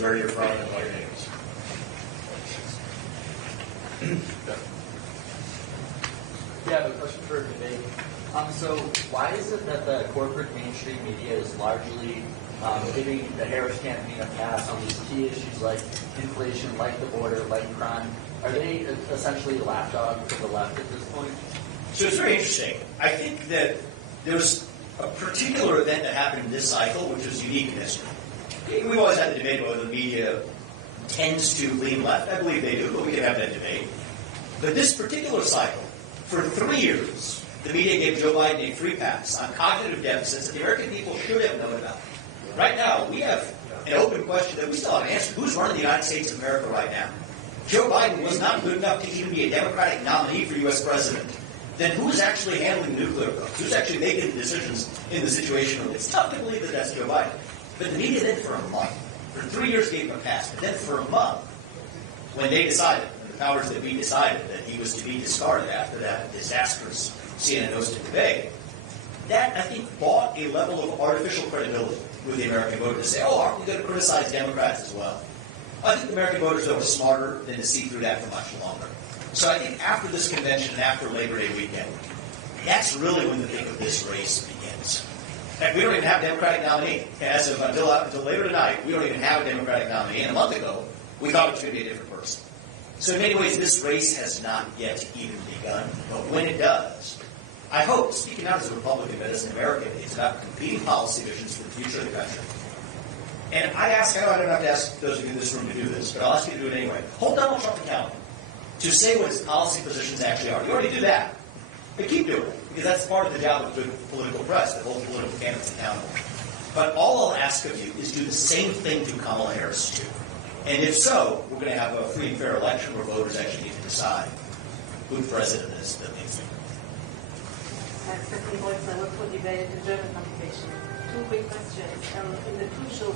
where you're from and what your name is. Yeah, I have a question for Vivek. So why is it that the corporate mainstream media is largely giving the Harris campaign a pass on these key issues like inflation, like the border, like crime? Are they essentially a lapdog for the left at this point? So it's very interesting. I think that there's a particular event that happened in this cycle which is unique in history. We've always had the debate whether the media tends to lean left. I believe they do, but we can have that debate. But this particular cycle, for 3 years, the media gave Joe Biden a free pass on cognitive deficits that the American people should have known about. Right now, we have an open question that we still haven't answered. Who's running the United States of America right now? Joe Biden was not good enough to even be a Democratic nominee for U.S. president. Then who's actually handling the nuclear codes? Who's actually making the decisions in the situation? It's tough to believe that that's Joe Biden. But the media then for a month, for 3 years gave him a pass. But then for a month, when they decided, the powers that be decided that he was to be discarded after that disastrous CNN hosted debate, that, I think, bought a level of artificial credibility with the American voter to say, oh, aren't we going to criticize Democrats as well? I think the American voters, though, are smarter than to see through that for much longer. So I think after this convention and after Labor Day weekend, that's really when the thick of this race begins. In fact, we don't even have a Democratic nominee. As of until later tonight, we don't even have a Democratic nominee. And a month ago, we thought it was going to be a different person. So in many ways, this race has not yet even begun. But when it does, I hope, speaking not as a Republican, but as an American, it's about competing policy visions for the future of the country. And I know I don't have to ask those of you in this room to do this, but I'll ask you to do it anyway. Hold Donald Trump accountable to say what his policy positions actually are. You already do that. But keep doing it, because that's part of the job of good political press, to hold political candidates accountable. But all I'll ask of you is do the same thing to Kamala Harris, too. And if so, we're going to have a free and fair election where voters actually get to decide who the president is that needs to be. Stephanie Bolzer, I work for debate in German communication. Two quick questions. In the crucial